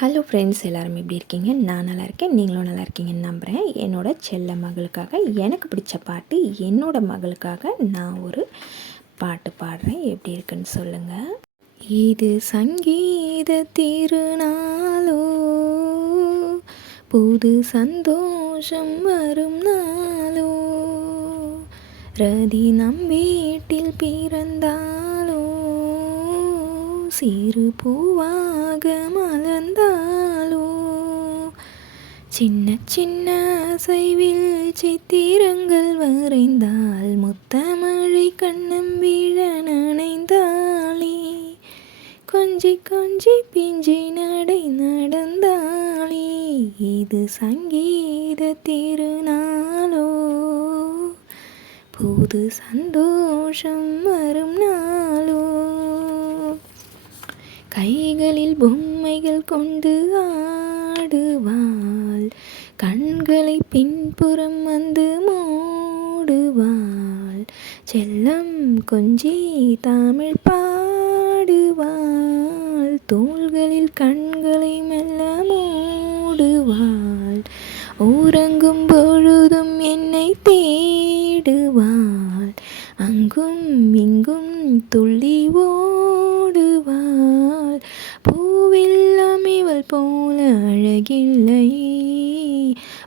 Hello friends, எல்லோரும் எப்படி இருக்கீங்க? நான் நல்லா இருக்கேன். நீங்களும் நல்லா இருக்கீங்கன்னு நம்புகிறேன். என்னோட செல்ல மகளுக்காக எனக்கு பிடிச்ச பாட்டு, என்னோட மகளுக்காக நான் ஒரு பாட்டு பாடுறேன். எப்படி இருக்குன்னு சொல்லுங்கள். இது சங்கீத திருநாளோ, புது சந்தோஷம் வரும் நாளோ, ரதி நம் வீட்டில் பிறந்தாலோ, சிறு பூவாக மலர்ந்தாலோ, சின்ன சின்ன அசைவில் சித்திரங்கள் வரைந்தால், முத்தமழை கண்ணம் விழ நனைந்தாளே, கொஞ்சி கொஞ்சி பிஞ்சி நடை நடந்தாளே, இது சங்கீத திருநாளோ, புது சந்தோஷம் வரும் நாளோ. கைகளில் பொம்மைகள் கொண்டு ஆடுவாள், கண்களை பின்புறம் வந்து மூடுவாள், செல்லம் கொஞ்சி தமிழ் பாடுவாள், தோள்களில் கண்களை மெல்ல மூடுவாள், ஊரங்கும் பொழுதும் என்னை தேடுவாள், அங்கும் இங்கும் துள்ளி ஓடுவாள், பூவெல்லாம் இவள் போல அழகில்லை,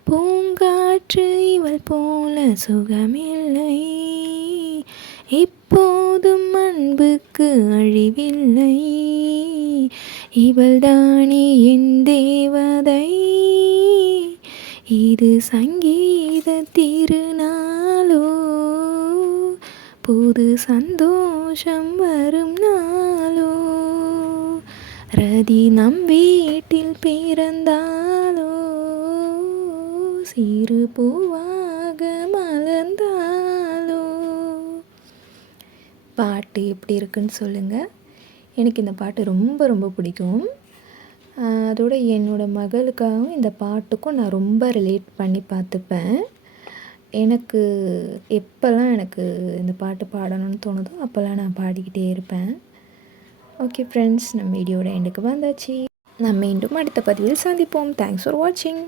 பூங்காற்று இவள் போல சுகமில்லை, இப்போதும் அன்புக்கு அழிவில்லை, இவள்தானே என் தேவதை, இது சங்கீத திருநாளோ, புது சந்தோஷம் வரும் நாளோ, ரதி நம் வீட்டில் பிறந்தாலோ, சிறு பூவாக மலர்ந்தாலோ. பாட்டு எப்படி இருக்குன்னு சொல்லுங்கள். எனக்கு இந்த பாட்டு ரொம்ப ரொம்ப பிடிக்கும். அதோட என்னோடய மகளுக்காகவும் இந்த பாட்டுக்கும் நான் ரொம்ப ரிலேட் பண்ணி பார்த்துப்பேன். எனக்கு எப்போல்லாம் எனக்கு இந்த பாட்டு பாடணும்னு தோணுதோ அப்போல்லாம் நான் பாடிக்கிட்டே இருப்பேன். ஓகே ஃப்ரெண்ட்ஸ், நம்ம வீடியோட எண்டுக்கு வந்தாச்சு. நம்ம மீண்டும் அடுத்த பதிவில் சந்திப்போம். தேங்க்ஸ் ஃபார் வாட்சிங்.